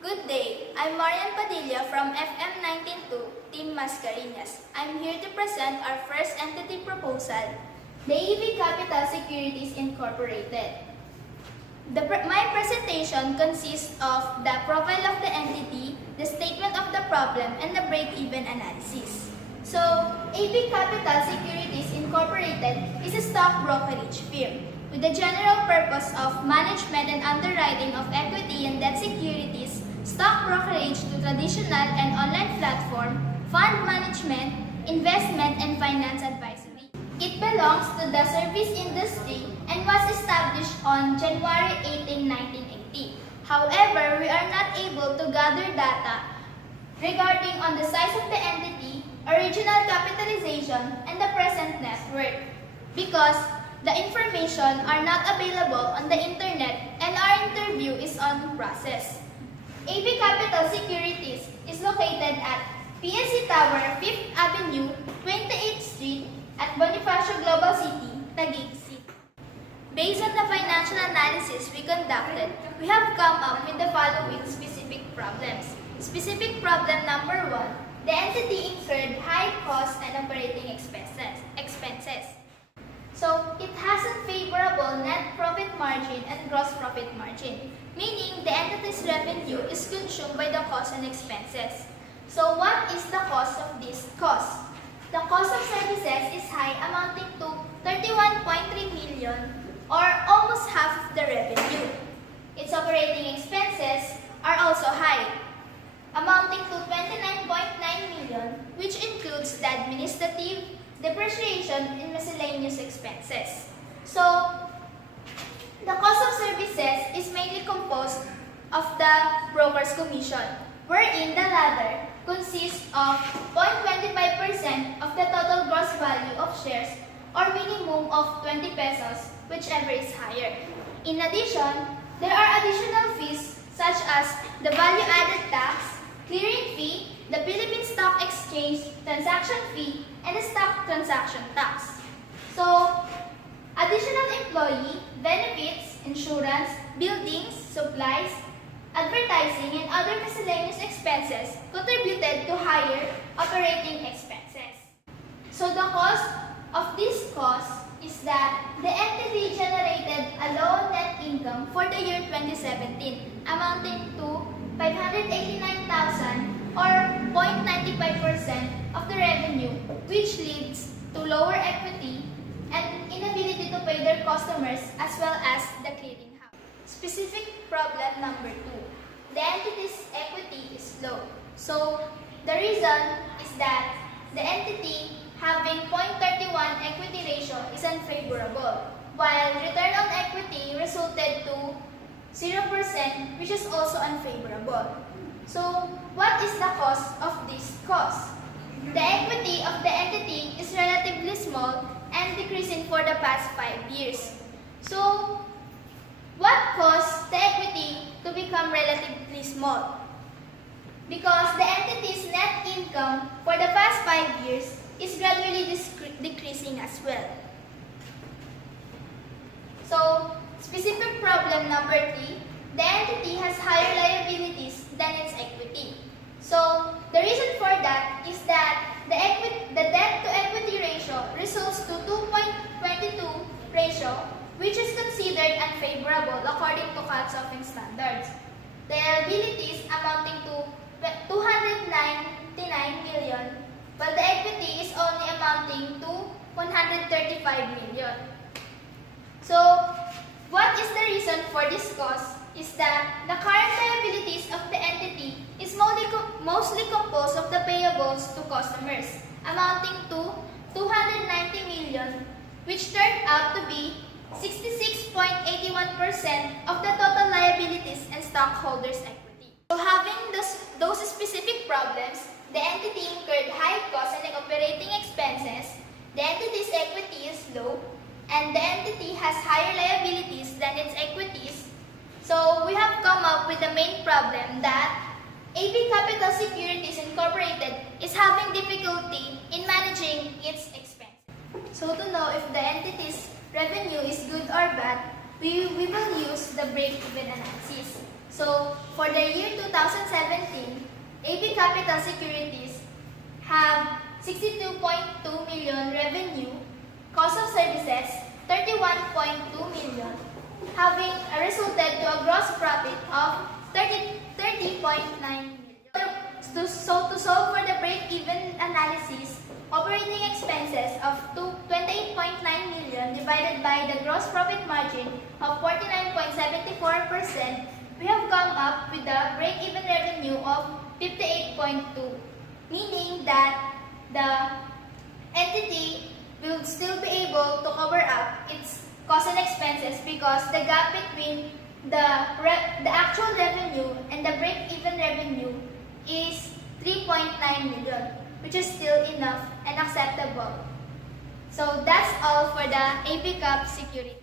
Good day, I'm Marian Padilla from FM 192, Team Mascariñas. I'm here to present our first entity proposal, the AV Capital Securities Incorporated. My presentation consists of the profile of the entity, the statement of the problem, and the break-even analysis. So, AV Capital Securities Incorporated is a stock brokerage firm with the general purpose of management and underwriting of equity and debt securities, stock brokerage to traditional and online platform, fund management, investment, and finance advisory. It belongs to the service industry and was established on January 18, 1980. However, we are not able to gather data regarding on the size of the entity, original capitalization, and the present net worth because the information are not available on the internet and our interview is on process. AV Capital Securities is located at PSC Tower, 5th Avenue, 28th Street at Bonifacio Global City, Taguig City. Based on the financial analysis we conducted, we have come up with the following specific problems. Specific problem number 1, the entity incurred high costs and operating expenses. So, it has a favorable net profit margin and gross profit margin, meaning the entity's revenue is consumed by the costs and expenses. So, what is the cost of this cost? The cost of services is high, amounting to 31.3 million or almost half of the revenue. Its operating expenses are also high, amounting to 29.9 million, which includes the administrative, depreciation, and miscellaneous expenses. So, the cost of services is mainly composed of the broker's commission, wherein the latter consists of 0.25% of the total gross value of shares or minimum of 20 pesos, whichever is higher. In addition, there are additional fees such as the value-added tax, clearing fee, the Philippine Stock Exchange transaction fee, and the stock transaction tax. So, additional employee, benefits, insurance, buildings, supplies, advertising, and other miscellaneous expenses contributed to higher operating expenses. So, the cost of this cost is that the entity generated a low net income for the year 2017 amounting to 589,000 or 0.95% of the revenue, which leads to lower equity and inability to pay their customers as well as the clearing house. Specific problem number 2. The entity's equity is low. So, the reason is that the entity having 0.31 equity ratio is unfavorable, while return on equity resulted to 0%, which is also unfavorable. So, what is the cost of this cost? The equity of the entity is relatively small and decreasing for the past 5 years. So, what caused the equity to become relatively small? Because the entity's net income for the past 5 years is gradually decreasing as well. So, specific problem number 3, the entity has higher liabilities than its equity. So, the reason for that is that the debt to equity ratio results to 2.22 ratio, which is considered unfavorable according to Couchsurfing standards. The liabilities amounting to 299 million, while the equity is only amounting to 135 million. So, what is the reason for this cost? Is that the current liabilities of the entity is mostly composed of the payables to customers, amounting to 290 million, which turned out to be 66.81% of the total liabilities and stockholders' equity. So, having those specific problems, the entity incurred high costs and operating expenses, the entity's equity is low, and the entity has higher liabilities than its equities. So, we have come up with the main problem that AV Capital Securities Incorporated is having difficulty in managing its expenses. So, to know if the entity's revenue is good or bad, we will use the break-even analysis. So, for the year 2017, AB Capital Securities have 62.2 million revenue, cost of services 31.2 million, having resulted to a gross profit of 30.9 million. To solve for the break-even analysis, operating expenses of 28.9 million divided by the gross profit margin of 49.74%, we have come up with a break-even revenue of 58.2, meaning that the entity will still be able to cover up its costs and expenses because the gap between the actual revenue and the break-even revenue is 3.9 million, which is still enough and acceptable. So that's all for the AP Cap Security.